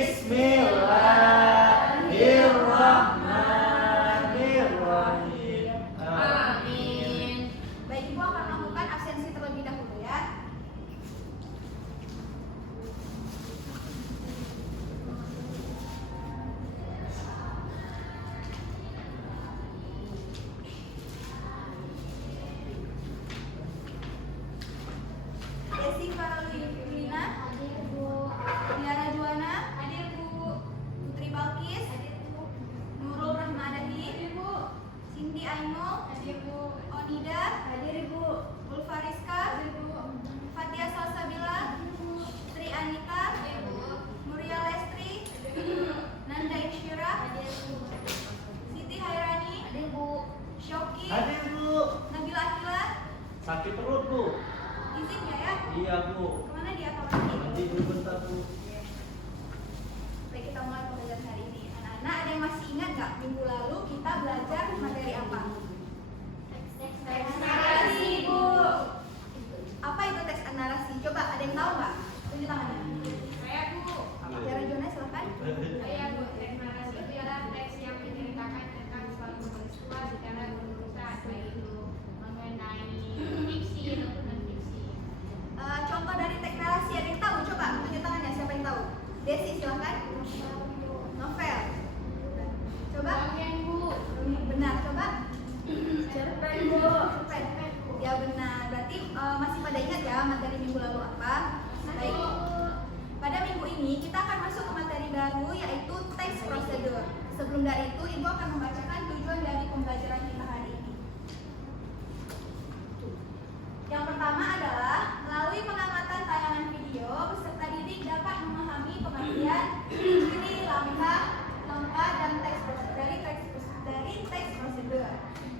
Bismillahirrahmanirrahim. Amin. Baik, Ibu akan melakukan absensi terlebih dahulu ya. Desi Karolina, Hadir Bu. Diana Juwana, Hadir Bu. Putri Balkis, Hadir Bu. Nurul Rahmadani, Hadir Bu. Cindy Ainul, Hadir Bu. Onida, Hadir Bu. Ulfariska, Hadir Bu. Fatia Salsabila, Sri Anita, Hadir Bu. Muria Lestri, Nanda Insyira, Hadir Bu. Siti Hairani, Hadir Bu. Syoki, Hadir Bu. Nabila Akila. Sakit perut Bu. Izin ya. Iya Bu. Kemana dia Pak Wandi? Nanti dulu bentar Bu. Baik, kita mulai pembelajaran hari ini. Anak-anak, ada yang masih ingat nggak minggu lalu kita belajar materi apa? Teks narasi Bu. Apa itu teks narasi? Coba ada yang tahu nggak? Tunjuk tangannya. Saya Bu. Tiara Jona silakan. Saya Bu. Teks narasi itu adalah teks yang menceritakan tentang suatu peristiwa secara berurutan, baik itu mengenai fiksi ataupun non fiksi. Contoh dari teks narasi ada yang tahu? Coba tunjuk tangannya, siapa yang tahu? Desi silakan. Novel. Coba. Dongeng Bu. Benar, coba. Cerpen Bu. Cerpen. Ya benar. Berarti masih pada ingat ya materi minggu lalu apa? Baik. Pada minggu ini kita akan masuk ke materi baru yaitu teks prosedur. Sebelum dari itu, Ibu akan membacakan tujuan dari pembelajaran kita hari ini. Yang pertama adalah melalui pengamatan tayangan video, peserta didik dapat memahami pengertian ciri langkah dan teks dari teks prosedur.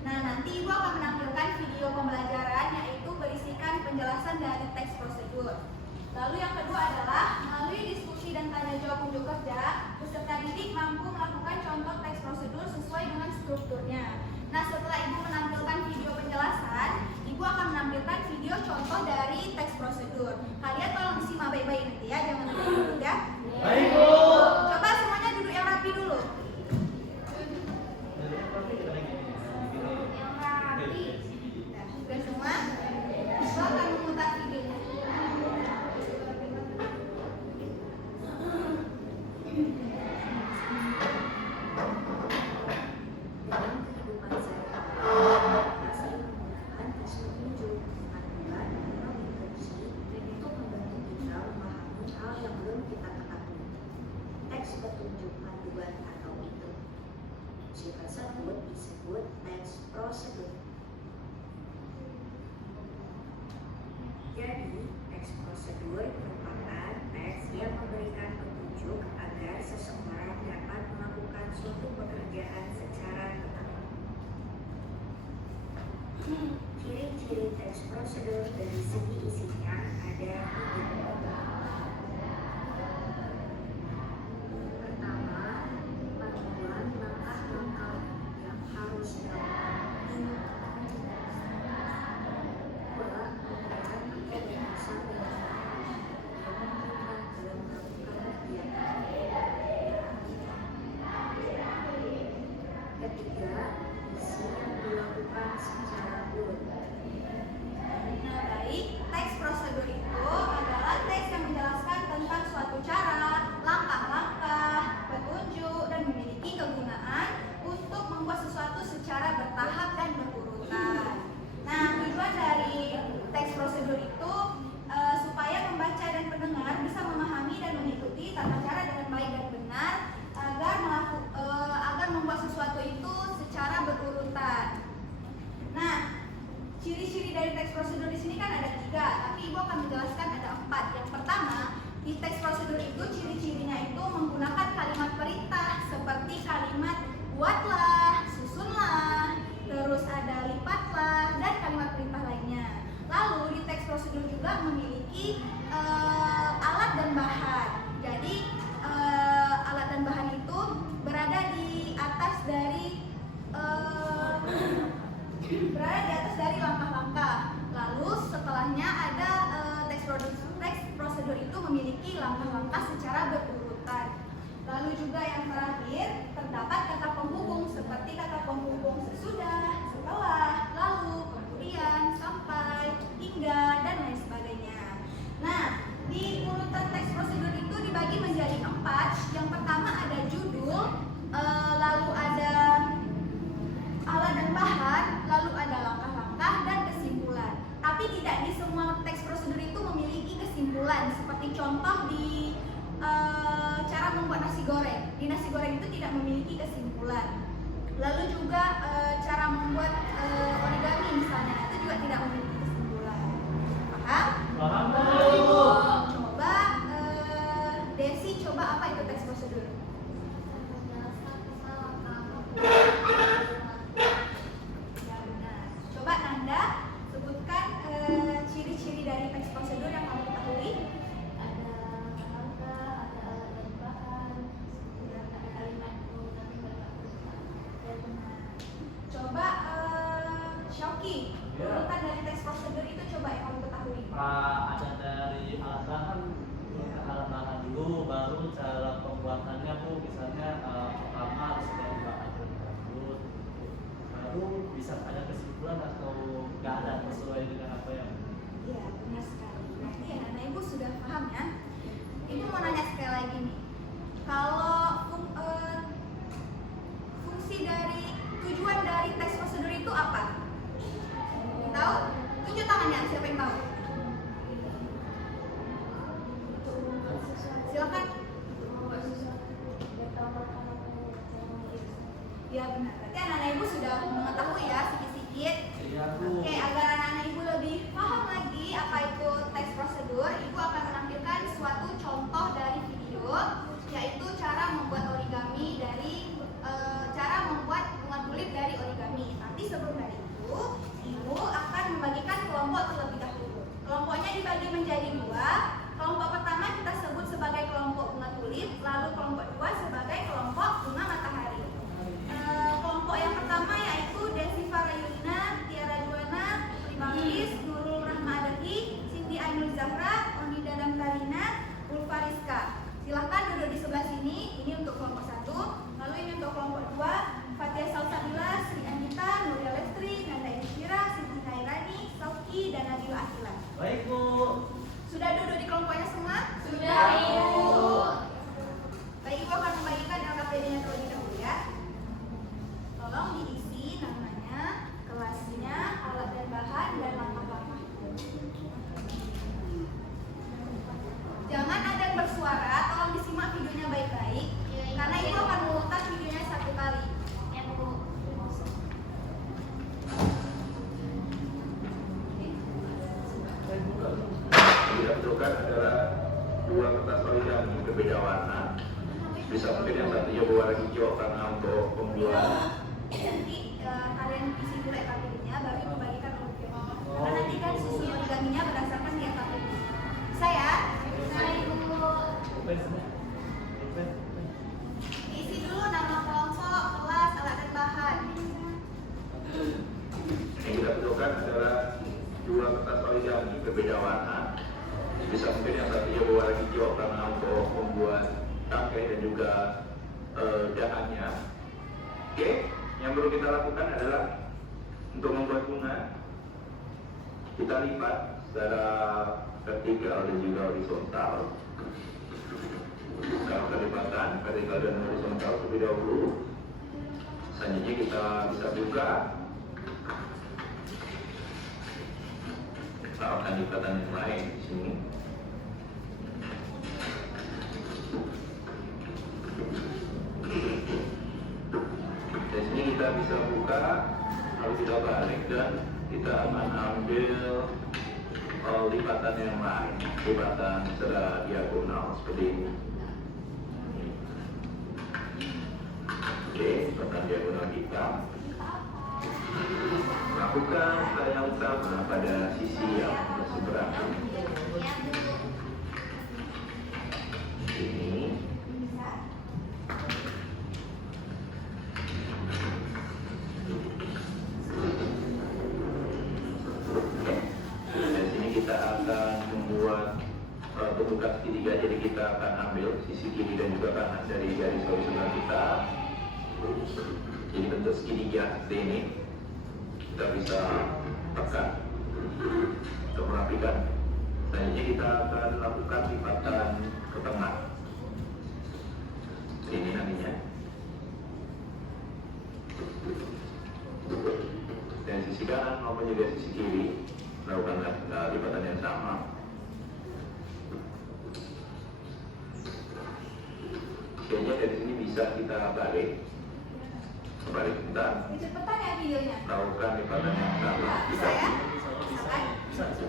Nah, nanti Ibu akan menampilkan video pembelajaran yaitu berisikan penjelasan dari teks prosedur. Lalu yang kedua adalah melalui diskusi dan tanya jawab unjuk kerja, peserta didik mampu melakukan contoh teks prosedur sesuai dengan strukturnya. Nah, setelah Ibu menampilkan video penjelasan, Ibu akan menampilkan video contoh dari teks prosedur. Kalian tolong disimak baik-baik nanti ya, jangan duduk ya. Baik Bu. Coba semuanya duduk yang rapi dulu. Yang rapi. Nah, sudah semua? Ibu akan memutar videonya. Dalam kehidupan sehari-hari, pasti menggunakan teks petunjuk, panduan, atau instruksi untuk membantu kita memahami hal yang belum kita ketahui. Teks petunjuk, panduan, atau instruksi tersebut disebut teks prosedur. Jadi, teks prosedur merupakan teks yang memberikan petunjuk agar seseorang dapat melakukan suatu pekerjaan secara tenang. Ciri-ciri teks prosedur dari segi isinya ada 3. Pertama, panduan langkah-langkah yang harus dilakukan. Kedua, pemberian atau penjelasan yang dalam melakukan kegiatan. Ketiga, misi yang dilakukan secara urut. Nah, baik, teks prosedur itu adalah teks yang menjelaskan tentang suatu cara, langkah-langkah, petunjuk, dan memiliki kegunaan untuk membuat sesuatu secara bertahap dan berurutan. Nah, tujuan dari teks prosedur itu supaya pembaca dan pendengar bisa memahami dan mengikuti tata cara dengan baik dan benar agar membuat sesuatu itu secara berurutan. Nah, ciri-ciri dari teks prosedur di sini kan ada 3, tapi Ibu akan menjelaskan ada 4. Yang pertama, di teks prosedur itu ciri-cirinya itu menggunakan kalimat perintah seperti kalimat buatlah, susunlah, terus ada lipatlah, dan kalimat perintah lainnya. Lalu di teks prosedur juga memiliki alat dan bahan. Jadi alat dan bahan itu berada di atas dari langkah-langkah. Lalu setelahnya ada teks prosedur itu memiliki langkah-langkah secara juga yang terakhir, terdapat kata penghubung seperti kata penghubung sesudah, setelah, lalu, kemudian, sampai, hingga, dan lain sebagainya. Nah, di urutan teks prosedur itu dibagi menjadi 4. Yang pertama ada judul, lalu ada alat dan bahan, lalu ada langkah-langkah dan kesimpulan. Tapi tidak di semua teks prosedur itu memiliki kesimpulan. Seperti contoh di cara membuat nasi goreng. Di nasi goreng itu tidak memiliki kesimpulan. Lalu juga cara membuat origami misalnya, itu juga tidak memiliki kesimpulan. Paham? Paham Bapak Ibu? Coba Desi, coba apa itu teks prosedur? Ya benar. Coba Nanda sebutkan ciri-ciri dari teks prosedur yang kamu ketahui. Ada langkah, ada alat dan bahan, kemudian ada kalimat tapi Ya benar. Coba Shoki, Ya. urutan dari teks prosedur itu coba yang kamu ketahui. Ada dari alat bahan dulu, baru cara pembuatannya Bu. Misalnya pertama harus dari bahan tersebut, baru bisa ada kesimpulan atau nggak ada sesuai dengan apa yang Iya, benar sekali. Berarti ya anak ibu sudah paham ya. Ibu mau nanya sekali lagi nih. Kalau fungsi dari tujuan dari teks prosedur itu apa? Tahu? Tunjuk tangannya, siapa yang tahu? Silakan. Ya benar. Berarti anak-anak ibu sudah mengetahui ya sedikit-sedikit. Iya Bu. Oke, agar anak-anak ibu lebih paham lagi apa itu teks prosedur, ibu akan menampilkan suatu contoh dari video, yaitu cara membuat origami dari cara membuat bunga tulip dari origami. Tapi sebelum dari itu, ibu akan membagikan kelompok terlebih dahulu. Kelompoknya dibagi menjadi 2. Kelompok pertama kita sebut sebagai kelompok bunga tulip, lalu kelompok 2 sebagai kelompok bunga matahari. Kelompok yang pertama yaitu Desi Farayulina, Tiara Juwana, Primangis, Nurul Rahma Adahi, Cindy Ainul Zahra, Onida Damkarina, Ulfa Rizka. Silahkan duduk di sebelah sini. Ini untuk kelompok 1. Lalu ini untuk kelompok 2, Fatia Salsabila, Sri Anita, Nuria Lestri, Nanda Insyira, Siti Nairani, Sauki, dan Nabila Akila. Baik Bu. Sudah duduk di kelompoknya semua? Sudah, Ibu. Baik, Ibu akan membagikan LKPD-nya terlebih dahulu ya. Tolong diisi namanya, kelasnya, alat dan bahan, dan langkah-langkah. Jangan ada yang bersuara, tolong disimak videonya baik-baik. Iya, Ibu. Karena Ibu akan memutar videonya 1 kali. Ya, Bu. Tidak butuhkan adalah 2 kertas origami berbeda warna. Bisa mungkin yang satunya berwarna hijau karena untuk pembuat. Nanti kalian isi dulu LKPD-nya, baru Ibu bagikan origami. Karena nanti kan susun origaminya berdasarkan di LKPD. Bisa ya? Bisa, Ibu. Isi dulu nama kelompok, kelas, alat dan bahan. Yang kita butuhkan adalah 2 kertas origami berbeda warna. Bisa mungkin yang satunya berwarna hijau karena untuk membuat tangkai dan juga dahannya. Oke, yang perlu kita lakukan adalah untuk membuat bunga, kita lipat secara vertikal dan juga horizontal. Kalau kelipatan vertikal dan horizontal terlebih dahulu, selanjutnya kita bisa buka. Kita akan lipatan yang lain di sini. Dari sini kita bisa buka, lalu kita balik dan kita akan ambil lipatan yang lain, lipatan secara diagonal seperti ini. Oke, lipatan diagonal kita. Lakukan hal yang utama pada sisi yang berseberangan. Ya, Bu. Ini. Dari sini kita akan membuat pembuka segitiga, jadi kita akan ambil sisi kiri dan juga kanan pertengahan dari garis horizontal kita. Jadi bentuk segitiga seperti ini. Kita bisa tekan untuk merapikan. Selanjutnya kita akan lakukan lipatan ke tengah. Ini nantinya. Dan sisi kanan maupun juga sisi kiri lakukan lipatan yang sama. Kayaknya dari sini bisa kita balik bentar. Cepetan ya videonya. Lakukan lipatan yang sama. Bisa ya? Bisa kan? Bisa.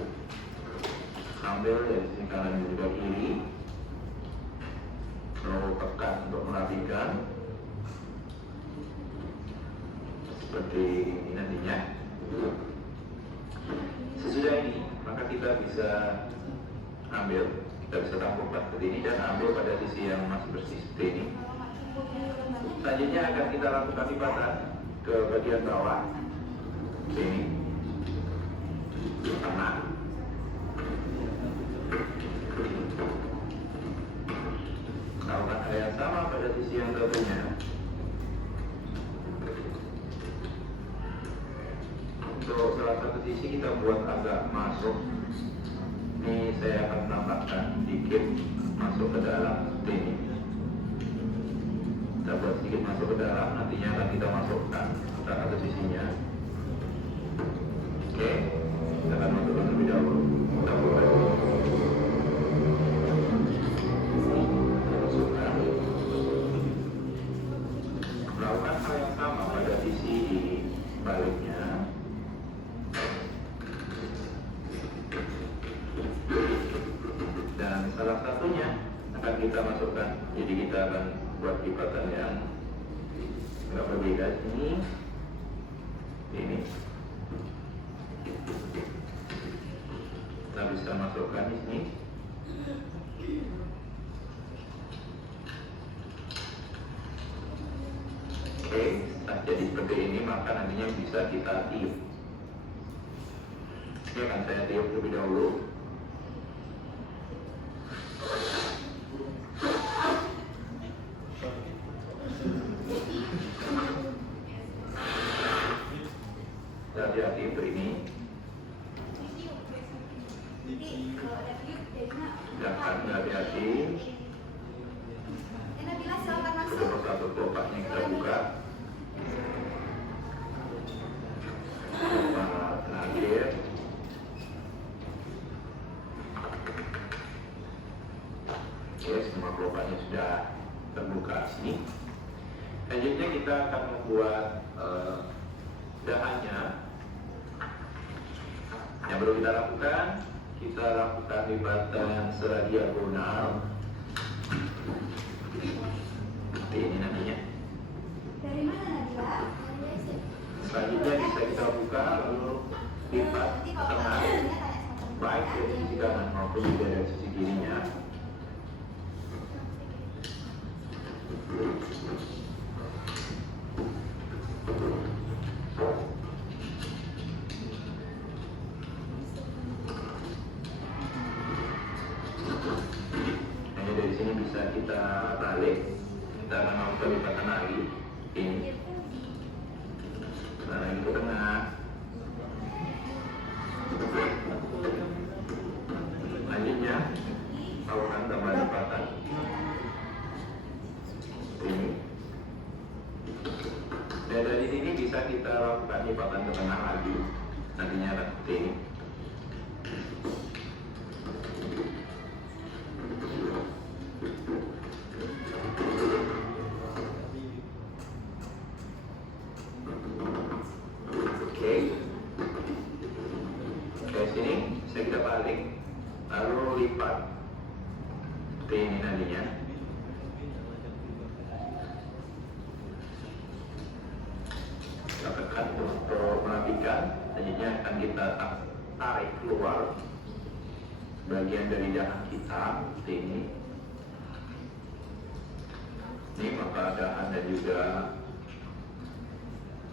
Ambil dari sisi kanan dan juga kiri. Lalu tekan untuk merapikan. Seperti ini nantinya. Sesudah ini, maka kita bisa ambil, kita bisa tampukkan seperti ini dan ambil pada sisi yang masih bersih seperti ini. Selanjutnya akan kita lakukan lipatan ke bagian bawah, sini, tengah. Lakukan hal yang sama pada sisi yang satunya. Untuk salah satu sisi kita buat agak masuk. Ini saya akan tambahkan sedikit masuk ke dalam seperti ini. Kita buat sedikit masuk ke dalam, nantinya akan kita masukkan salah satu sisinya. Oke, kita akan masukkan terlebih dahulu. Kita buka dulu. Masukkan. Lakukan hal yang sama pada sisi baliknya. Dan salah satunya akan kita masukkan. Jadi kita akan buat lipatan yang agak berbeda ini. Kita bisa masukkan di sini. Oke, nah jadi seperti ini maka nantinya bisa kita tiup. Ini akan saya tiup terlebih dahulu. Hati-hati untuk ini. Jangan hati-hati. Untuk satu kelopaknya kita buka. Kelopak terakhir. Oke, semua kelopaknya sudah terbuka sini. Selanjutnya kita akan membuat dahannya. Yang perlu kita lakukan lipatan secara diagonal. Seperti ini nantinya. Dari mana Nadila? Selanjutnya bisa kita buka lalu lipat ke tengah, baik dari sisi kanan maupun juga dari sisi kirinya. Hanya dari sini bisa kita balik. Kita akan melakukan lipatan lagi. Ini. Lagi ke tengah. Selanjutnya lakukan tambah lipatan. Ini. Dan dari sini bisa kita lakukan lipatan ke tengah lagi. Nantinya akan seperti ini. Oke. Dari sini bisa kita balik, lalu lipat. Seperti ini nantinya. Kita tekan untuk merapikan. Selanjutnya akan kita tarik keluar bagian dari dahan kita seperti ini. Ini maka dahan dan juga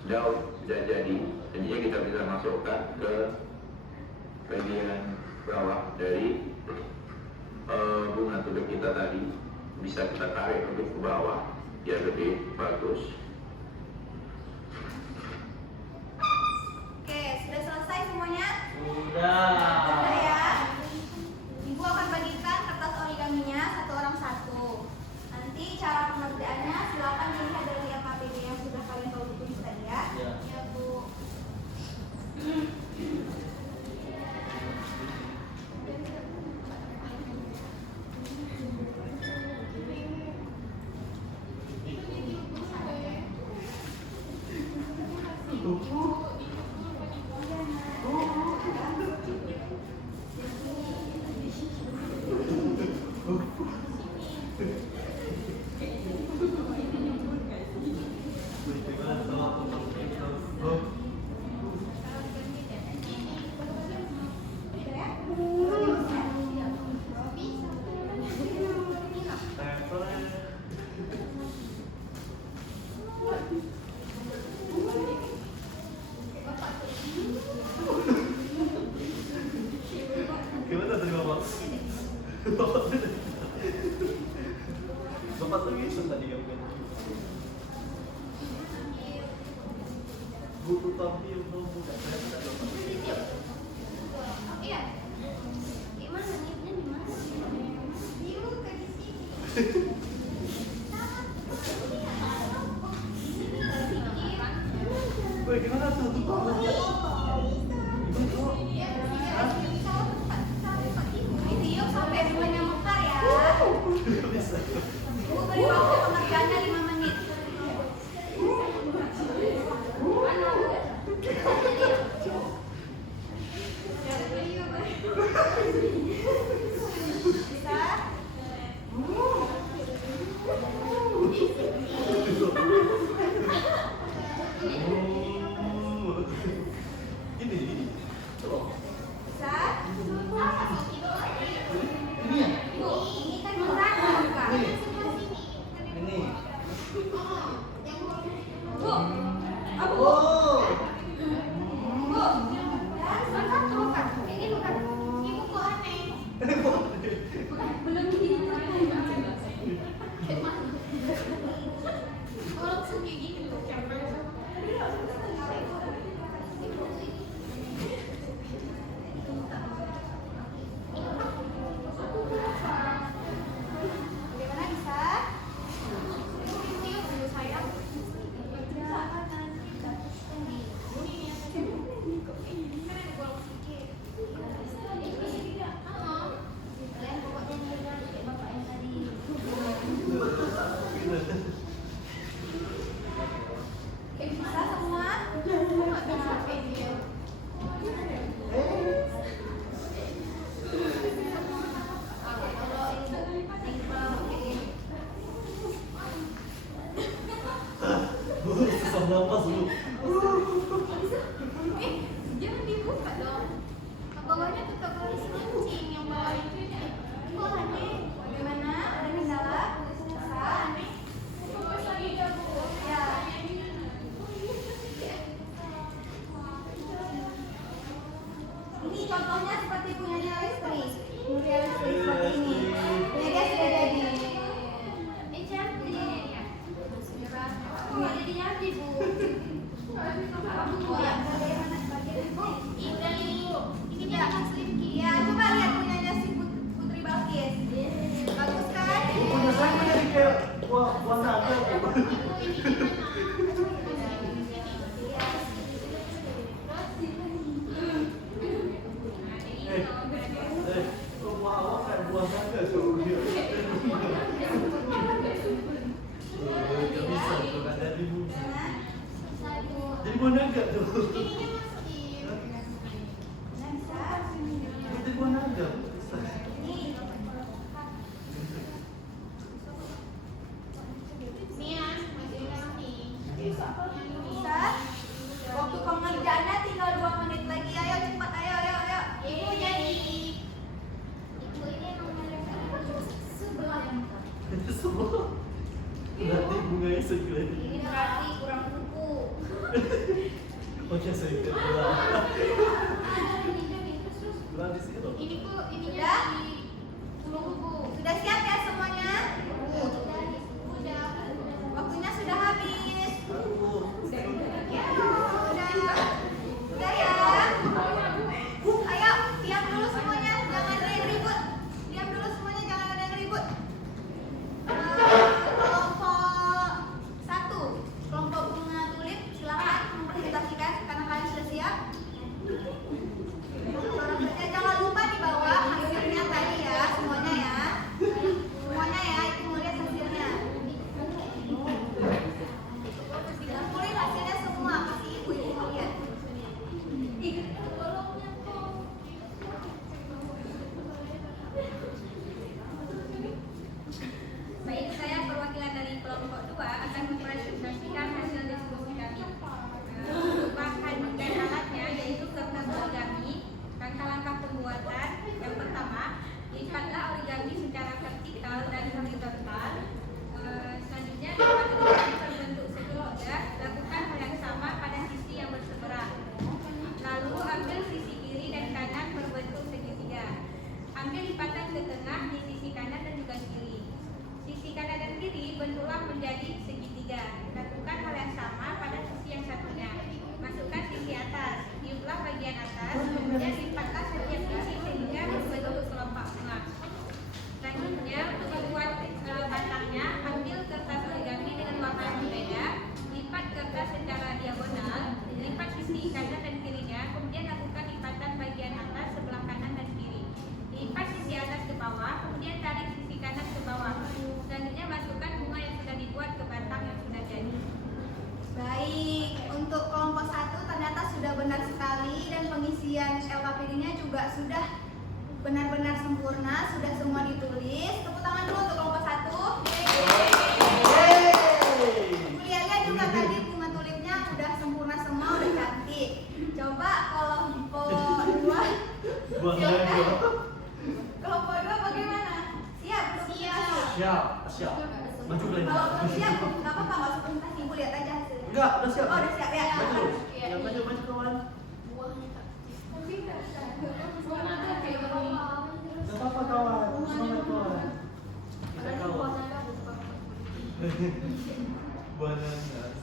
daun sudah jadi. Selanjutnya kita bisa masukkan ke bagian bawah dari bunga tuduk kita tadi. bisa kita tarik untuk ke bawah biar lebih bagus. Oke, sudah selesai semuanya? Sudah. Sudah ya. Ibu akan bagikan kertas origaminya satu orang satu. Nanti cara pengerjaannya silakan dilihat dari AKBP yang sudah kalian tahu tulis tadi ya. Ya. Ya Bu. Gimana tadi Bapak? Bapak tuh gitu tadi yang buku tapi untuk buka saya tidak dapat. Iya. Gimana nitnya di mana? Yuk ke sini. Woi gimana tuh? Video sampai semuanya mekar ya. Bisa. Bu beri waktu pengerjaannya 5 menit. Bisa? Ini. Coba. Bisa? Ini ya? Bu, ini kan murah bukan? Ini. Bu, abu. Oh. Bu, dan bukan. Ini bukan. Ibu kok aneh? Belum gitu. Kalau langsung kayak gini tuh Bagaimana bisa? Yuk dulu sayang. Kan ada bolong sedikit. Kalian pokoknya nirukan kayak bapak yang tadi. Bisa semua? Nggak bisa kayak dia. Kalau ini kepala kayak gini. Susah nafas lu. Jangan dibuka dong. Bawahnya tetap harus mancing yang bawah itu ya. Kok aneh? Bagaimana? Ada kendala? Bisa? Aneh. Kok bisa gitu, Bu? Ya. Ini contohnya seperti punyanya Lestri. Nuria Lestri seperti ini. Punya dia sudah jadi. Cantik ya. Kok nggak jadi jadi, Bu? Bu, yang bagaimana bagian ini? Ini jangan selipki. Ya, coba lihat punyanya si Putri Balkis. Bagus kan? Punya saya punya di kayak buah naga. Kok buah awak kayak buah naga suruh dia. Gak bisa tuh kan dari bunyi. Jadi buah naga tuh. Ininya masukin. Nah, bisa. Jadi buah naga. Ini. Mia, masukin lagi. Bisa. Waktu pengerjaannya tinggal 2 menit lagi. Ayo cepat, ayo. Ibu jadi. Ibu ini emang sebelah yang Semua. Berarti bunganya segila ini. Ini berarti kurang buku. Oke, saya ikut pulang. ini jadi terus. Pulang di sini loh. Ini Bu, ininya Sudah? di 10.000. Sudah siap ya semuanya? Waktunya sudah habis. Aduh. Udah ya. Ayo, diam dulu semuanya, jangan ada yang ribut. Diam dulu semuanya, jangan ada yang ribut. Kelompok 1, kelompok bunga tulip, silakan mempresentasikan karena kalian sudah siap. Jangan lupa dibawa hasilnya tadi ya, semuanya ya. Semuanya ya, itu melihat hasilnya. Kumpulin hasilnya semua, kasih ibu-ibu melihat. Baik, saya perwakilan dari kelompok 2 akan mempresentasikan hasil diskusi kami. Bahan dan alatnya yaitu kertas origami, langkah-langkah pembuatan. Yang pertama, lipatlah origami secara vertikal dan horizontal. Selanjutnya, lipat origami berbentuk segitiga. Lakukan hal yang sama pada sisi yang berseberang. Lalu ambil sisi kiri dan kanan berbentuk segitiga. Ambil lipatan ke tengah di sisi kanan dan juga kiri. Sisi kanan dan kiri bentuklah menjadi segitiga. Lakukan hal yang sama pada sisi yang satunya. Masukkan sisi atas, tiuplah bagian atas, kemudian lipatlah setiap sisi sehingga berbentuk kelopak bunga. Selanjutnya, untuk membuat batangnya, ambil kertas origami dengan warna yang berbeda, lipat kertas secara diagonal, lipat sisi kanan dan kirinya, kemudian lakukan lipatan bagian atas sebelah kanan dan kiri. Lipat sisi atas ke bawah, kemudian tarik sisi kanan ke bawah. Selanjutnya masukkan bunga yang sudah dibuat ke batang yang sudah jadi. Baik, untuk kelompok 1 ternyata sudah benar sekali dan pengisian LKPD-nya juga sudah benar-benar sempurna, sudah semua ditulis. Tepuk tangan dulu untuk kelompok 1. Lihat juga tadi bunga tulipnya udah sempurna semua, udah cantik. Coba kelompok 2. Silakan. Kelompok 2 bagaimana? Siap? Siap. Maju lagi. Kalau belum siap, nggak apa-apa, nggak usah presentasi. Ibu lihat aja hasilnya. Enggak, udah siap. Oh, udah siap ya. Maju. Ya, maju kawan. Enggak apa-apa kawan. Semangat kawan. Kita kawan. Buah nanas.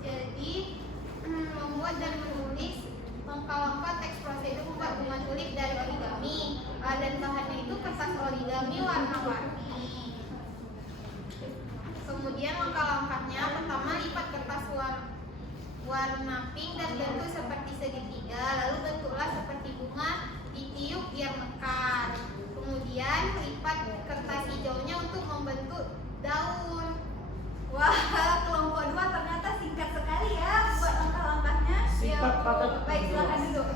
Jadi, membuat dan menulis langkah-langkah teks prosedur membuat bunga tulip dari origami. Dan bahannya itu kertas origami warna-warni. Kemudian langkah-langkahnya, pertama lipat kertas warna pink dan bentuk seperti segitiga, lalu bentuklah seperti bunga, ditiup biar mekar. Kemudian lipat kertas hijaunya untuk membentuk daun. Wah, kelompok 2 ternyata singkat sekali ya buat langkah-langkahnya. Singkat padat. Baik, silakan duduk.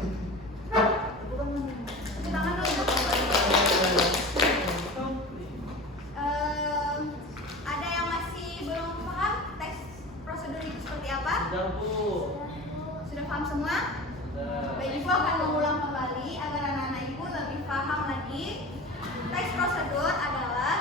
Tepuk tangan dulu untuk kelompok 2. Ada yang masih belum paham teks prosedur itu seperti apa? Sudah, Bu. Sudah paham semua? Sudah. Baik, Ibu akan mengulang kembali agar anak-anak Ibu lebih paham lagi. Teks prosedur adalah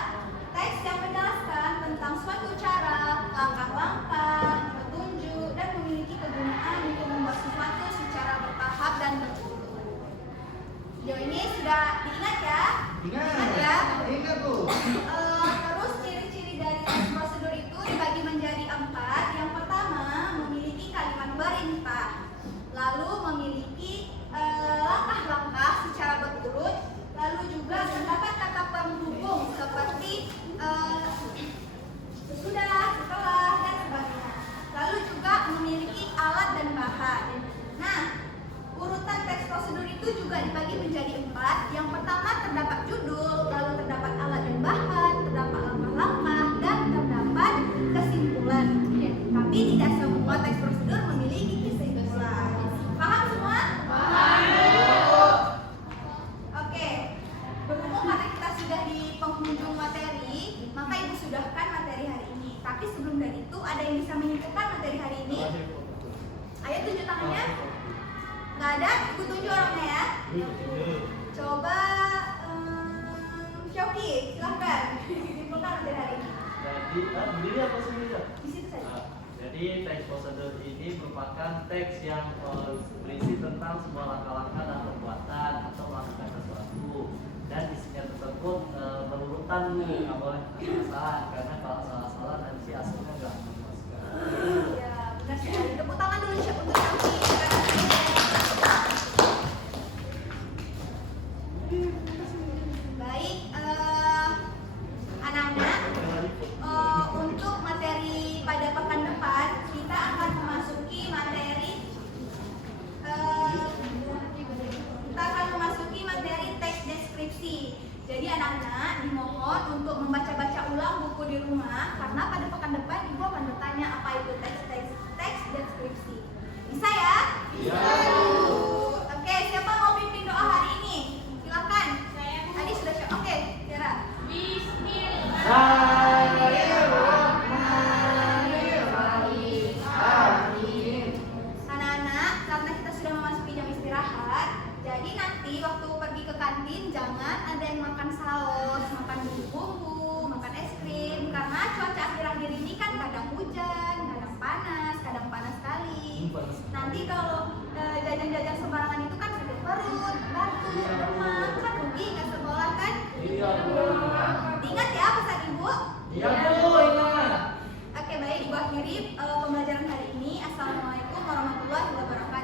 teks yang menjelaskan tentang suatu cara, langkah-langkah, petunjuk, dan memiliki kegunaan untuk membuat sesuatu secara bertahap dan berurut. Sejauh ini sudah diingat ya? Ingat ya? Ingat, Bu. Terus ciri-ciri dari teks prosedur itu dibagi menjadi 4. Yang pertama, memiliki kalimat perintah. Lalu memiliki langkah-langkah secara berurut. Lalu juga terdapat kata penghubung seperti sudah, setelah, dan sebagainya. Lalu juga memiliki alat dan bahan. Nah, urutan teks prosedur itu juga dibagi menjadi 4. Yang pertama terdapat judul, lalu terdapat alat dan bahan, terdapat langkah-langkah, dan terdapat kesimpulan. Tapi tidak semua teks prosedur memiliki kesimpulan. Paham semua? Paham. Oke. Berhubung karena kita sudah di penghujung materi, maka Ibu sudahkan materi hari ini. Tapi sebelum dari itu, ada yang bisa menyingkirkan materi hari ini? Ayo tunjuk tangannya. Nggak ada? Ibu tunjuk orangnya ya. Coba Syoki, silahkan. Simpulkan materi hari ini. Jadi, berdiri apa sendiri? Di situ saja. Jadi teks prosedur ini merupakan teks yang berisi tentang semua langkah-langkah dan perbuatan atau melakukan sesuatu, dan isinya tersebut berurutan Bu, nggak boleh asal-asalan, karena kalau asal-asalan nanti hasilnya nggak memuaskan. Ya, benar sekali. Tepuk tangan dulu siap untuk kami. Baik, anak-anak, untuk materi pada pekan depan kita akan memasuki materi teks deskripsi. Jadi anak-anak dimohon untuk membaca-baca ulang buku di rumah, karena pada pekan depan ibu akan bertanya apa itu teks deskripsi. Bisa ya? Iya. Oke, siapa mau pimpin doa hari ini? Silakan. Tadi sudah siap. Oke, Tiara. Anak-anak, karena kita sudah memasuki jam istirahat, jadi nanti waktu pergi ke kantin jangan ada yang makan saus, makan bumbu-bumbu, makan es krim, karena cuaca akhir-akhir ini kan kadang hujan, kadang panas sekali. Nanti kalau jajan-jajan sembarangan itu kan sakit perut, batuk, demam, kan rugi nggak sekolah kan? Iya Bu. Ingat ya pesan ibu. Iya Bu, ingat. Oke, baik, ibu akhiri pembelajaran hari ini. Assalamualaikum warahmatullahi wabarakatuh.